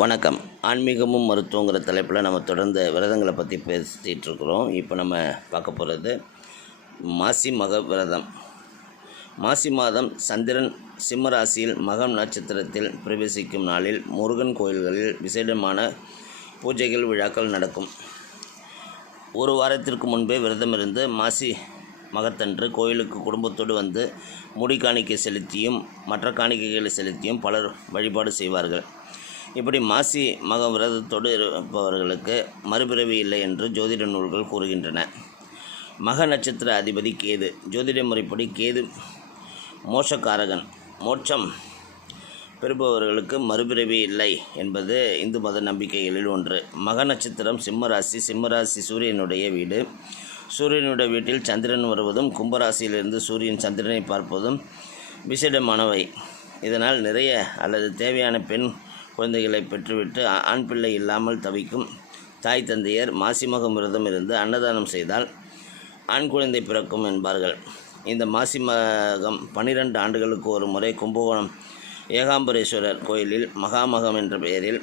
வணக்கம். ஆன்மீகமும் மருத்துவங்கிற தலைப்பில் நம்ம தொடர்ந்து விரதங்களை பற்றி பேசிகிட்டு இருக்கிறோம் இப்போ நம்ம பார்க்க போகிறது மாசி மக விரதம். மாசி மாதம் சந்திரன் சிம்மராசியில் மகம் நட்சத்திரத்தில் பிரவேசிக்கும் நாளில் முருகன் கோயில்களில் விசேடமான பூஜைகள் விழாக்கள் நடக்கும். ஒரு வாரத்திற்கு முன்பே விரதமிருந்து மாசி மகத்தன்று கோயிலுக்கு குடும்பத்தோடு வந்து முடி காணிக்கை செலுத்தியும் மற்ற காணிக்கைகளை செலுத்தியும் பலர் வழிபாடு செய்வார்கள். இப்படி மாசி மக விரதத்தோடு இருப்பவர்களுக்கு மறுபிறவி இல்லை என்று ஜோதிட நூல்கள் கூறுகின்றன. மக நட்சத்திர அதிபதி கேது. ஜோதிட முறைப்படி கேது மோஷக்காரகன். மோட்சம் பெறுபவர்களுக்கு மறுபிறவி இல்லை என்பது இந்து மத நம்பிக்கைகளில் ஒன்று. மக நட்சத்திரம் சிம்மராசி. சிம்மராசி சூரியனுடைய வீடு. சூரியனுடைய வீட்டில் சந்திரன் வருவதும் கும்பராசியிலிருந்து சூரியன் சந்திரனை பார்ப்பதும் விசேடமானவை. இதனால் நிறைய அல்லது தேவையான பெண் குழந்தைகளை பெற்றுவிட்டு ஆண் பிள்ளை இல்லாமல் தவிக்கும் தாய் தந்தையர் மாசிமகம் விரதம் இருந்து அன்னதானம் செய்தால் ஆண் குழந்தை பிறக்கும் என்பார்கள். இந்த மாசி மகம் பன்னிரண்டு ஆண்டுகளுக்கு ஒரு முறை கும்பகோணம் ஏகாம்பரேஸ்வரர் கோயிலில் மகாமகம் என்ற பெயரில்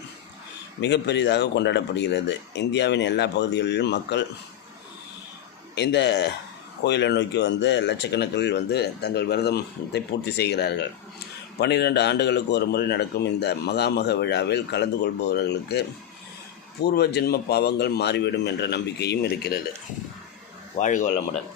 மிக பெரிதாக கொண்டாடப்படுகிறது. இந்தியாவின் எல்லா பகுதிகளிலும் மக்கள் இந்த கோயிலை நோக்கி வந்து லட்சக்கணக்கில் வந்து தங்கள் விரதத்தை பூர்த்தி செய்கிறார்கள். பன்னிரண்டு ஆண்டுகளுக்கு ஒரு முறை நடக்கும் இந்த மகாமக விழாவில் கலந்து கொள்பவர்களுக்கு பூர்வ ஜென்ம பாவங்கள் மாறிவிடும் என்ற நம்பிக்கையும் இருக்கிறது. வாழ்க வளமுடன்.